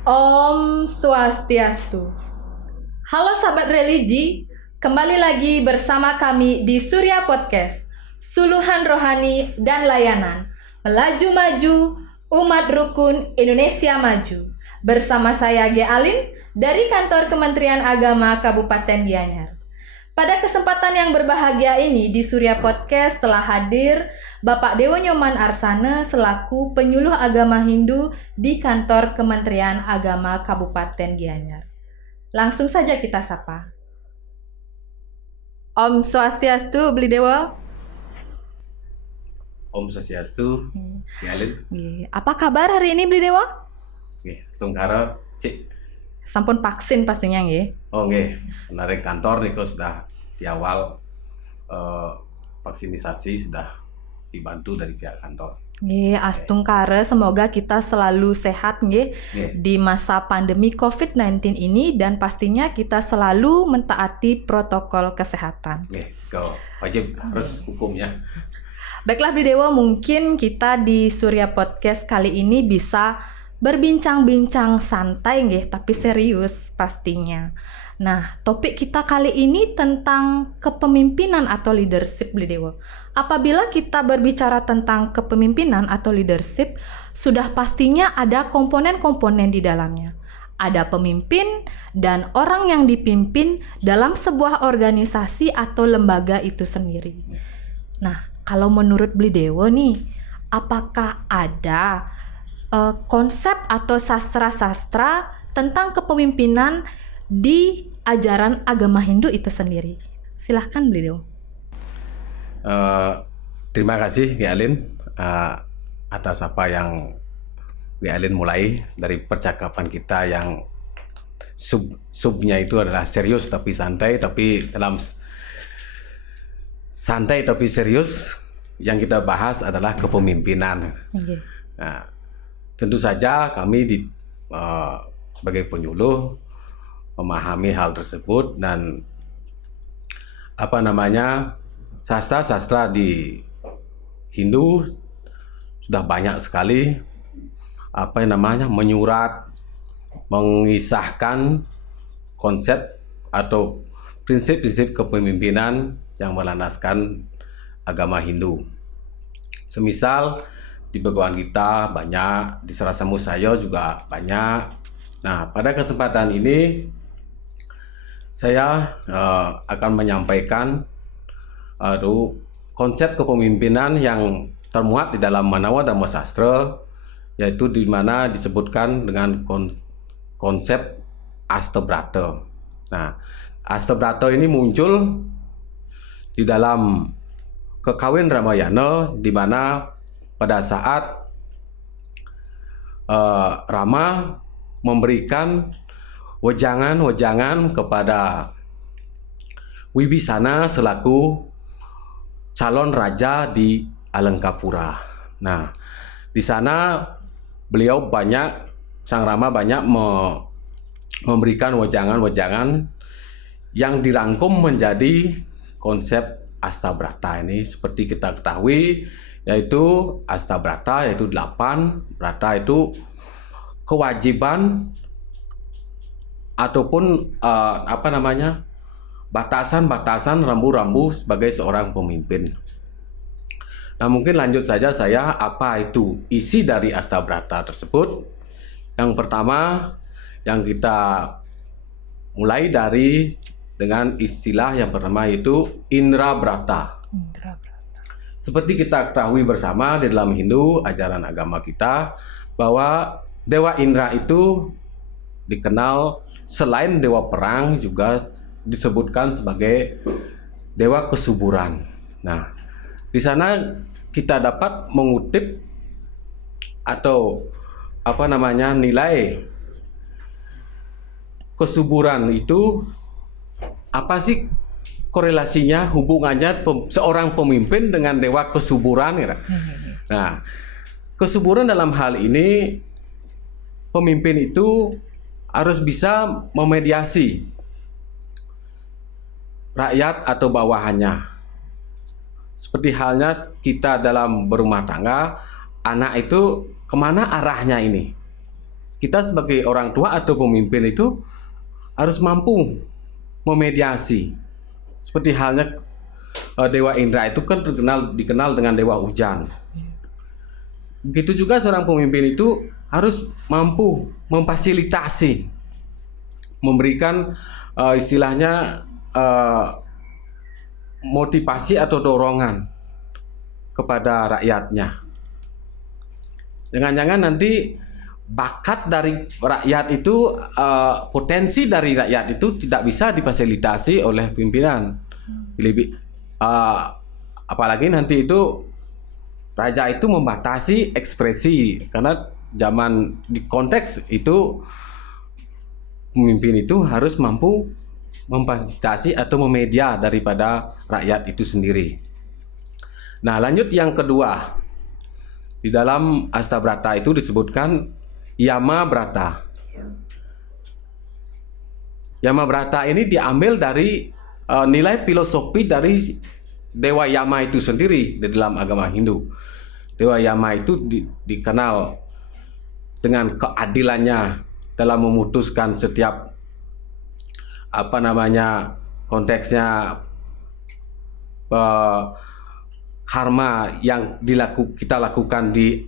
Om Swastiastu. Halo sahabat religi, kembali lagi bersama kami di Surya Podcast, Suluhan Rohani dan Layanan, Melaju Maju, Umat Rukun Indonesia Maju. Bersama saya G. Alin dari Kantor Kementerian Agama Kabupaten Gianyar. Pada kesempatan yang berbahagia ini di Surya Podcast telah hadir Bapak Dewo Nyoman Arsana selaku penyuluh agama Hindu di Kantor Kementerian Agama Kabupaten Gianyar. Langsung saja kita sapa. Om Swastiastu, Beli Dewa. Om Swastiastu, Yalin. Apa kabar hari ini, Beli Dewa? Sungkara, Cik. Sampun vaksin pastinya, nggih. Oh, nggih. Menarik kantor niko sudah di awal vaksinisasi sudah dibantu dari pihak kantor. Astungkara, semoga kita selalu sehat di masa pandemi COVID-19 ini dan pastinya kita selalu mentaati protokol kesehatan. Wajib harus hukumnya. Baiklah Bli Dewa, mungkin kita di Surya Podcast kali ini bisa berbincang-bincang santai tapi serius pastinya. Nah, topik kita kali ini tentang kepemimpinan atau leadership, Bli Dewa. Apabila kita berbicara tentang kepemimpinan atau leadership, sudah pastinya ada komponen-komponen di dalamnya. Ada pemimpin dan orang yang dipimpin dalam sebuah organisasi atau lembaga itu sendiri. Nah, kalau menurut Bli Dewa nih, apakah ada konsep atau sastra-sastra tentang kepemimpinan di ajaran agama Hindu itu sendiri? Silahkan beliau. Terima kasih Ki Alin atas apa yang Ki Alin mulai dari percakapan kita yang subnya itu adalah serius tapi santai, tapi dalam santai tapi serius yang kita bahas adalah kepemimpinan. Nah, tentu saja kami sebagai penyuluh memahami hal tersebut dan sastra-sastra di Hindu sudah banyak sekali menyurat, mengisahkan konsep atau prinsip-prinsip kepemimpinan yang melandaskan agama Hindu. Semisal di Bhagavad Gita banyak, di Sarasa Musayo juga banyak. Nah, pada kesempatan ini saya akan menyampaikan konsep kepemimpinan yang termuat di dalam Manawa Dhamma Sastra, yaitu di mana disebutkan dengan konsep Astabrata. Nah, Astabrata ini muncul di dalam Kekawin Ramayana, di mana pada saat Rama memberikan wejangan kepada Wibisana selaku calon raja di Alengkapura. Nah, di sana Sang Rama banyak memberikan wejangan-wejangan yang dirangkum menjadi konsep Astabrata ini. Seperti kita ketahui, yaitu Astabrata yaitu 8, brata itu kewajiban ataupun batasan-batasan rambu-rambu sebagai seorang pemimpin. Nah, mungkin lanjut saja saya apa itu isi dari Astabrata tersebut. Yang pertama yang kita mulai dengan istilah yang pertama yaitu Indra Brata. Seperti kita ketahui bersama di dalam Hindu, ajaran agama kita, bahwa Dewa Indra itu dikenal selain dewa perang juga disebutkan sebagai dewa kesuburan. Nah, di sana kita dapat mengutip atau nilai kesuburan itu apa sih korelasinya, hubungannya seorang pemimpin dengan dewa kesuburan ya. Nah, kesuburan dalam hal ini pemimpin itu harus bisa memediasi rakyat atau bawahannya. Seperti halnya kita dalam berumah tangga, anak itu kemana arahnya ini? kita sebagai orang tua atau pemimpin itu harus mampu memediasi. Seperti halnya Dewa Indra itu kan dikenal dengan dewa hujan. Begitu juga seorang pemimpin itu harus mampu memfasilitasi, memberikan istilahnya motivasi atau dorongan kepada rakyatnya. Jangan-jangan nanti bakat dari rakyat itu, potensi dari rakyat itu tidak bisa difasilitasi oleh pimpinan. Apalagi nanti itu raja itu membatasi ekspresi, karena zaman di konteks itu pemimpin itu harus mampu memfasilitasi atau memedia daripada rakyat itu sendiri. Nah, lanjut yang kedua. Di dalam Astabrata itu disebutkan Yama Brata. Yama Brata ini diambil dari nilai filosofi dari Dewa Yama itu sendiri di dalam agama Hindu. Dewa Yama itu dikenal dengan keadilannya dalam memutuskan setiap konteksnya karma yang kita lakukan di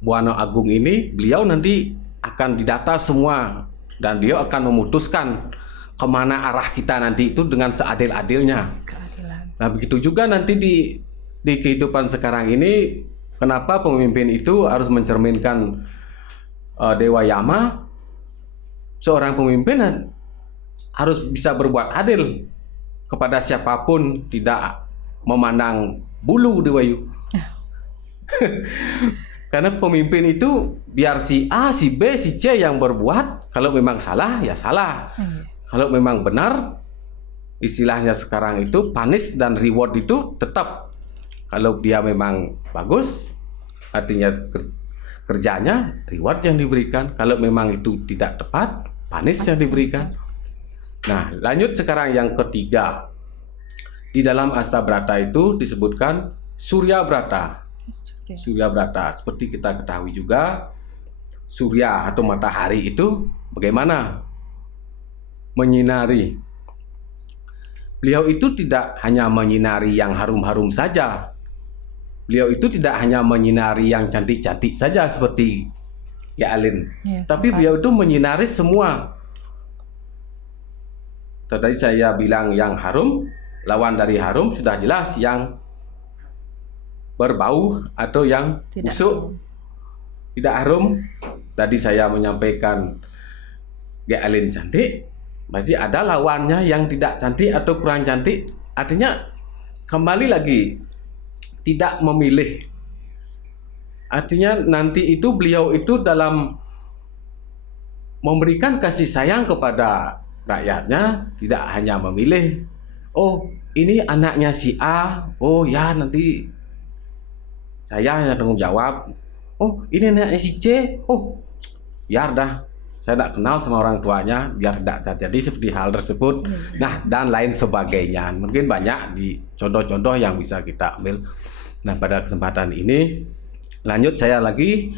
Buana Agung ini. Beliau nanti akan didata semua dan beliau akan memutuskan kemana arah kita nanti itu dengan seadil-adilnya. Nah, begitu juga nanti di kehidupan sekarang ini, kenapa pemimpin itu harus mencerminkan Dewa Yama? Seorang pemimpin harus bisa berbuat adil kepada siapapun, tidak memandang bulu Dewayu. Karena pemimpin itu biar si A, si B, si C yang berbuat, kalau memang salah ya salah. Kalau memang benar, istilahnya sekarang itu punish dan reward itu tetap. Kalau dia memang bagus, artinya kerjanya, reward yang diberikan. Kalau memang itu tidak tepat, punish yang diberikan. Nah, lanjut sekarang yang ketiga. Di dalam Astabrata itu disebutkan Surya Brata. Surya Brata, seperti kita ketahui juga, surya atau matahari itu bagaimana menyinari. Beliau itu tidak hanya menyinari yang harum-harum saja. Beliau itu tidak hanya menyinari yang cantik-cantik saja seperti Alin, tapi beliau itu menyinari semua. Tadi saya bilang yang harum, lawan dari harum sudah jelas yang berbau atau yang busuk, tidak harum. Tadi saya menyampaikan Alin cantik, berarti ada lawannya yang tidak cantik atau kurang cantik. Artinya kembali lagi tidak memilih. Artinya nanti itu beliau itu dalam memberikan kasih sayang kepada rakyatnya tidak hanya memilih, oh ini anaknya si A, oh ya nanti saya yang tanggung jawab. Oh ini anaknya si C, oh biar dah saya tidak kenal sama orang tuanya, biar tidak terjadi seperti hal tersebut. Nah, dan lain sebagainya. Mungkin banyak di contoh-contoh yang bisa kita ambil. Nah, pada kesempatan ini lanjut saya lagi.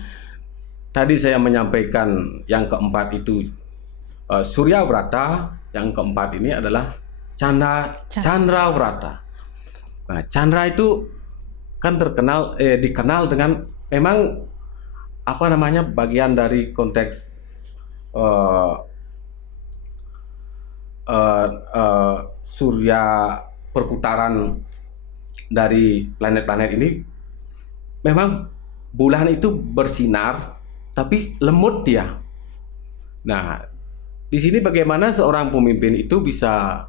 Tadi saya menyampaikan yang keempat itu Surya Brata, yang keempat ini adalah Chandra Brata. Nah, Chandra itu kan dikenal dengan memang bagian dari konteks surya, perputaran dari planet-planet ini. Memang bulan itu bersinar tapi lemut dia. Nah, di sini bagaimana seorang pemimpin itu bisa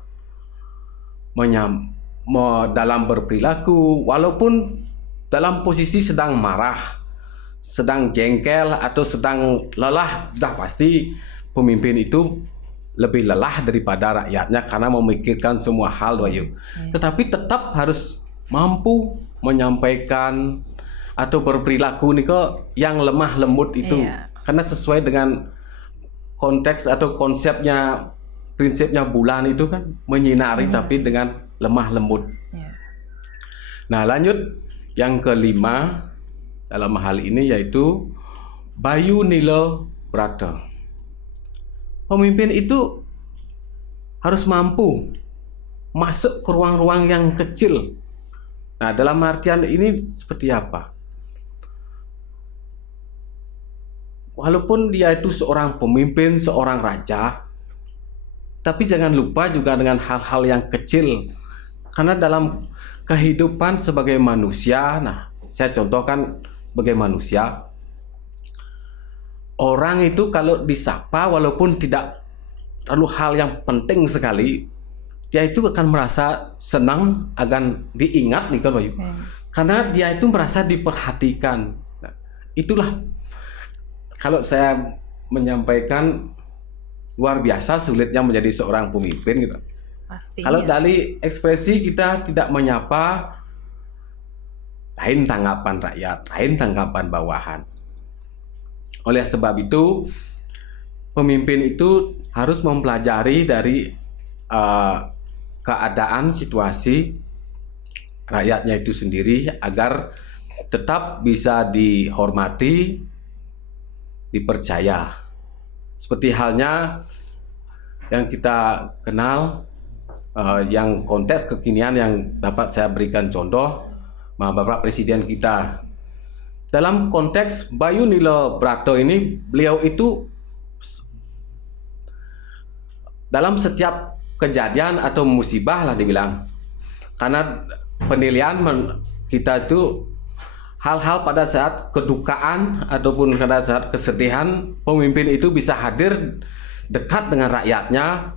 dalam berperilaku walaupun dalam posisi sedang marah, sedang jengkel atau sedang lelah. Sudah pasti pemimpin itu lebih lelah daripada rakyatnya karena memikirkan semua hal, tetapi tetap harus mampu menyampaikan atau berperilaku yang lemah lembut itu, karena sesuai dengan konteks atau konsepnya, prinsipnya bulan itu kan menyinari tapi dengan lemah lembut. Nah, lanjut yang kelima dalam hal ini yaitu Bayu Nilo Brother. Pemimpin itu harus mampu masuk ke ruang-ruang yang kecil. Nah, dalam artian ini seperti apa? Walaupun dia itu seorang pemimpin, seorang raja, tapi jangan lupa juga dengan hal-hal yang kecil. Karena dalam kehidupan sebagai manusia, nah, saya contohkan sebagai manusia, orang itu kalau disapa walaupun tidak terlalu hal yang penting sekali, dia itu akan merasa senang, akan diingat nih kan Bayu. Karena dia itu merasa diperhatikan. Nah, itulah kalau saya menyampaikan, luar biasa sulitnya menjadi seorang pemimpin gitu. Pastinya. Kalau dari ekspresi kita tidak menyapa, lain tanggapan rakyat, lain tanggapan bawahan. Oleh sebab itu, pemimpin itu harus mempelajari dari keadaan situasi rakyatnya itu sendiri agar tetap bisa dihormati, dipercaya. Seperti halnya yang kita kenal, yang konteks kekinian yang dapat saya berikan contoh, Bapak Presiden kita. Dalam konteks Bayu Nilo Brato ini, beliau itu dalam setiap kejadian atau musibah lah dibilang, karena penilaian kita itu hal-hal pada saat kedukaan ataupun pada saat kesedihan, pemimpin itu bisa hadir dekat dengan rakyatnya,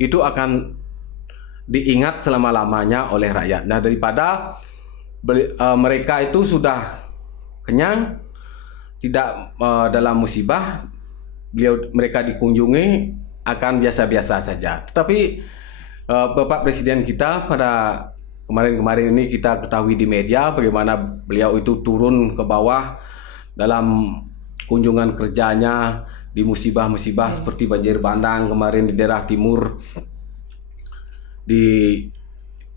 itu akan diingat selama-lamanya oleh rakyatnya daripada mereka itu sudah kenyang, tidak dalam musibah, mereka dikunjungi akan biasa-biasa saja. Tetapi Bapak Presiden kita pada kemarin-kemarin ini kita ketahui di media bagaimana beliau itu turun ke bawah dalam kunjungan kerjanya di musibah-musibah seperti banjir bandang kemarin di daerah timur, di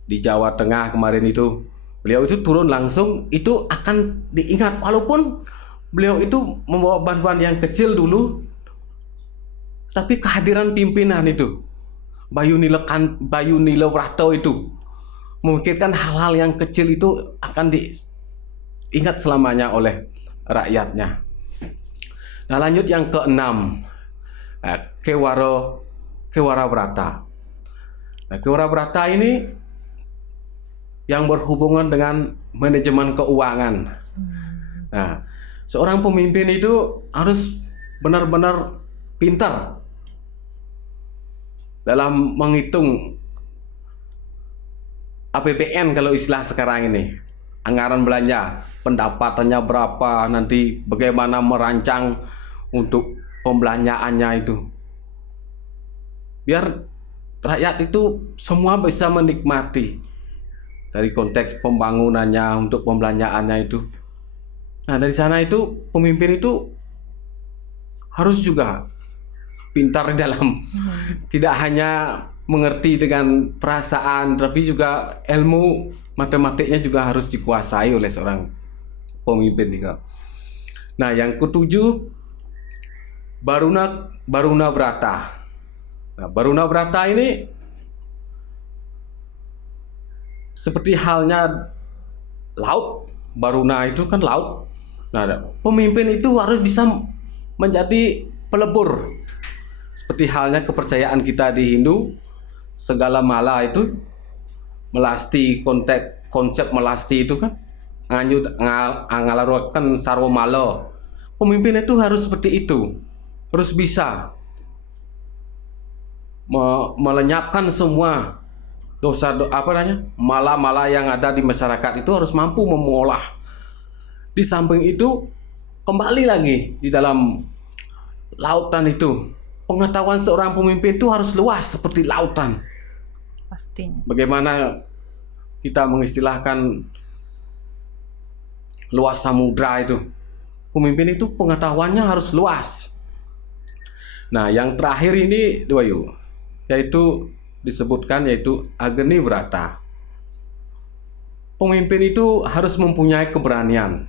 Jawa Tengah kemarin itu. Beliau itu turun langsung, itu akan diingat walaupun beliau itu membawa bantuan yang kecil dulu, tapi kehadiran pimpinan itu Bayu Nilo Brato itu memikirkan hal-hal yang kecil itu akan diingat selamanya oleh rakyatnya. Nah, lanjut yang keenam, Kewara Brata. Nah, Kewara Brata ini yang berhubungan dengan manajemen keuangan. Nah, seorang pemimpin itu harus benar-benar pintar dalam menghitung APBN kalau istilah sekarang ini, anggaran belanja, pendapatannya berapa, nanti bagaimana merancang untuk pembelanjaannya itu, biar rakyat itu semua bisa menikmati dari konteks pembangunannya untuk pembelanjaannya itu. Nah, dari sana itu pemimpin itu harus juga pintar dalam tidak hanya mengerti dengan perasaan, tapi juga ilmu matematiknya juga harus dikuasai oleh seorang pemimpin juga. Nah, yang ketujuh, Baruna Brata. Nah, Baruna Brata ini seperti halnya laut. Baruna itu kan laut. Nah, pemimpin itu harus bisa menjadi pelebur. Seperti halnya kepercayaan kita di Hindu, segala mala itu melasti, konsep melasti itu kan ngalarukan sarwa malo. Pemimpin itu harus seperti itu, harus bisa melenyapkan semua dosa mala-mala yang ada di masyarakat itu, harus mampu mengolah. Di samping itu kembali lagi di dalam lautan itu, pengetahuan seorang pemimpin itu harus luas seperti lautan. Pastinya. Bagaimana kita mengistilahkan luas samudra itu, pemimpin itu pengetahuannya harus luas. Nah, yang terakhir ini Bayu, yaitu disebutkan yaitu Agni Brata. Pemimpin itu harus mempunyai keberanian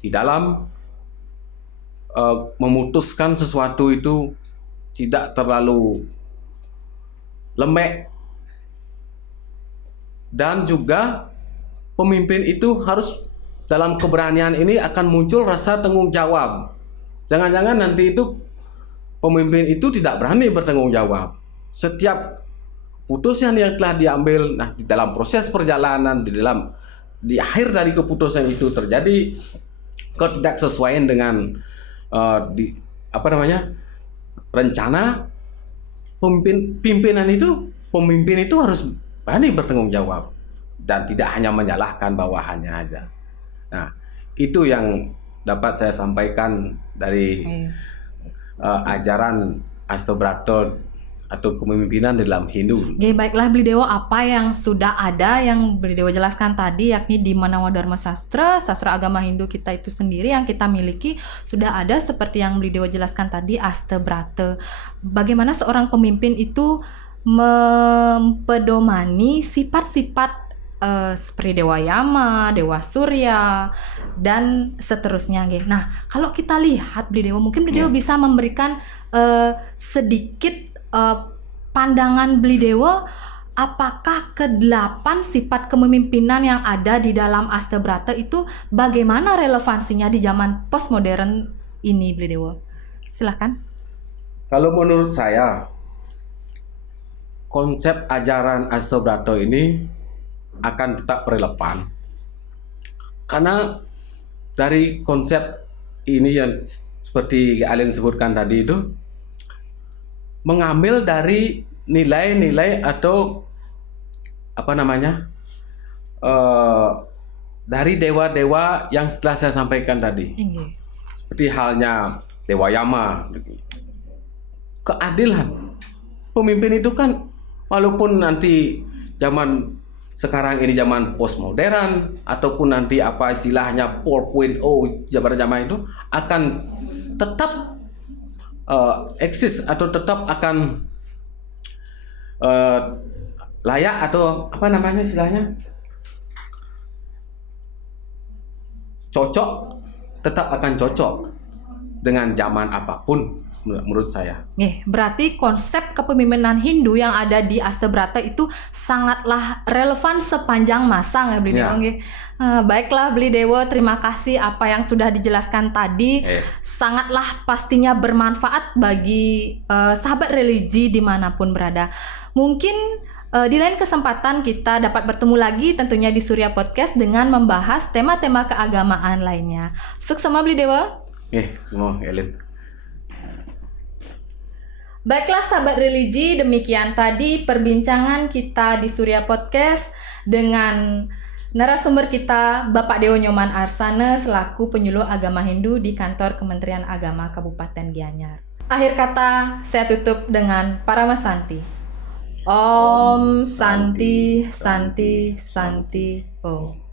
di dalam memutuskan sesuatu itu tidak terlalu lembek, dan juga pemimpin itu harus dalam keberanian ini akan muncul rasa tanggung jawab. Jangan-jangan nanti itu pemimpin itu tidak berani bertanggung jawab. Setiap keputusan yang telah diambil, nah di dalam proses perjalanan, di akhir dari keputusan itu terjadi ketidaksesuaian dengan rencana, pemimpin itu harus berani bertanggung jawab dan tidak hanya menyalahkan bawahannya aja. Nah, itu yang dapat saya sampaikan dari ajaran Astobrata atau kepemimpinan dalam Hindu. Oke, baiklah Beli Dewa, apa yang sudah ada yang Beli Dewa jelaskan tadi, yakni di Manawa Dharma Sastra, sastra agama Hindu kita itu sendiri yang kita miliki, sudah ada seperti yang Beli Dewa jelaskan tadi, Astobrata. Bagaimana seorang pemimpin itu mempedomani sifat-sifat seperti Dewa Yama, Dewa Surya, dan seterusnya. Nah, kalau kita lihat Beli Dewa, mungkin Beli Dewa bisa memberikan sedikit pandangan Beli Dewa, apakah ke-8 sifat kepemimpinan yang ada di dalam Astobrata itu bagaimana relevansinya di zaman postmodern ini, Beli Dewa? Silahkan. Kalau menurut saya, konsep ajaran Astobrata ini akan tetap relevan, karena dari konsep ini yang seperti Alin sebutkan tadi itu mengambil dari nilai-nilai atau dari dewa-dewa yang setelah saya sampaikan tadi. Seperti halnya Dewa Yama, keadilan. Pemimpin itu kan walaupun nanti zaman sekarang ini zaman postmodern ataupun nanti istilahnya 4.0 zaman itu akan tetap eksis atau tetap akan layak atau istilahnya cocok, tetap akan cocok dengan zaman apapun menurut saya. Berarti konsep kepemimpinan Hindu yang ada di Astobrata itu sangatlah relevan sepanjang masa, nggak Beli Dewa? Baiklah Beli Dewa, terima kasih apa yang sudah dijelaskan tadi. Sangatlah pastinya bermanfaat bagi sahabat religi dimanapun berada. Mungkin di lain kesempatan kita dapat bertemu lagi tentunya di Surya Podcast dengan membahas tema-tema keagamaan lainnya. Sukses sama Beli Dewa. Semua Elin. Baiklah sahabat religi, demikian tadi perbincangan kita di Surya Podcast dengan narasumber kita Bapak Dewo Nyoman Arsana selaku penyuluh agama Hindu di kantor Kementerian Agama Kabupaten Gianyar. Akhir kata saya tutup dengan Paramasanti. Om Santi Santi Santi Om.